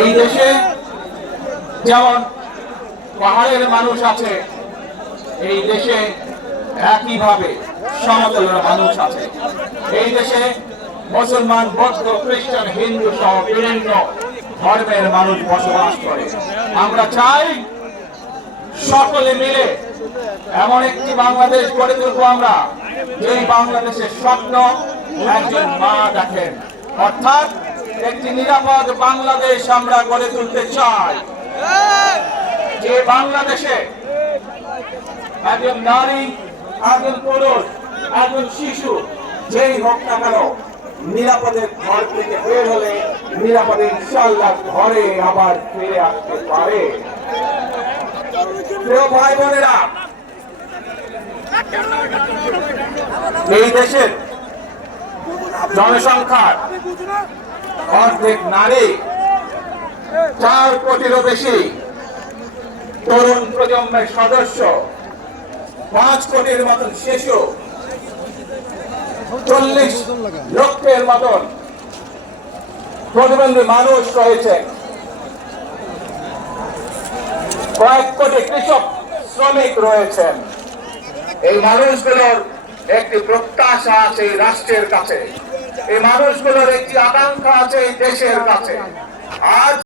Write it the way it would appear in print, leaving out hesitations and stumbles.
এই দেশে যেমন পাহাড়ের মানুষ আছে, এই দেশে একইভাবে সমতলের মানুষ আছে। এই দেশে মুসলমান, বৌদ্ধ, খ্রিস্টান, হিন্দু সহ বিভিন্ন ধর্মের মানুষ বসবাস করে। আমরা চাই সকলে মিলে এমন একটি বাংলাদেশ গড়ে তুলব আমরা, যেই বাংলাদেশের স্বপ্ন একজন মা দেখেন, অর্থাৎ একটি নিরাপদ বাংলাদেশ আমরা গড়ে তুলতে চাই। যে বাংলাদেশে একজন নারী, একজন পুরুষ, একজন শিশু যেই হোক না কেন নিরাপদে ঘর থেকে বের হলে নিরাপদে ইনশাআল্লাহ ঘরে আবার ফিরে আসতে পারে। প্রিয় ভাই বোনেরা, এই দেশের জনসংখ্যার অর্ধেক নারী, 4 কোটিরও বেশি তরুণ প্রজন্মের সদস্য, 5 কোটির মতন শিশু, 40 লক্ষের মতন প্রতিবন্ধী মানুষ রয়েছে, কয়েক কোটি কৃষক শ্রমিক রয়েছেন। এই মানুষগুলোর একটি প্রত্যাশা আছে এই রাষ্ট্রের কাছে, এই মানুষগুলোর একটি আকাঙ্ক্ষা আছে এই দেশের কাছে। আজ